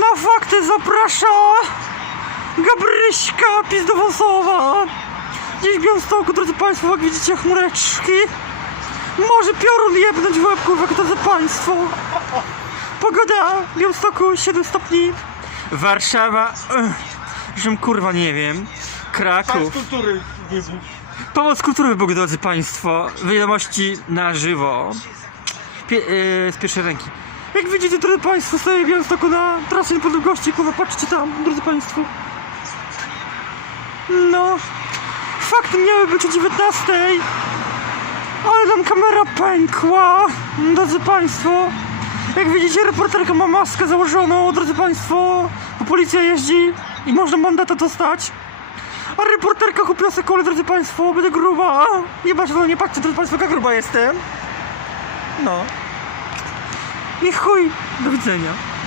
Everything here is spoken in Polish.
Na fakty zaprasza Gabryśka Pizdowąsowa. Dziś w Białymstoku, drodzy Państwo, jak widzicie chmureczki. Może piorun jebnąć w łeb, kurwa, drodzy Państwo. Pogoda w Białymstoku 7 stopni. Warszawa, ech, żem kurwa nie wiem. Kraków. kultury wybuch. Pomoc kultury Bóg, drodzy Państwo. Wiadomości na żywo. Pie, yy, z pierwszej ręki. Jak widzicie, drodzy Państwo, stoję w na trasie niepodległości. Kurwa, patrzcie tam, drodzy Państwo. No. Fakty miały być o 19. Ale nam kamera pękła. Drodzy Państwo. Jak widzicie, reporterka ma maskę założoną, drodzy Państwo. Bo policja jeździ i można mandata dostać. A reporterka kupiła sobie drodzy Państwo, będę gruba. Jebać, no nie patrzcie, drodzy Państwo, jaka gruba jestem. No. I chuj, do widzenia.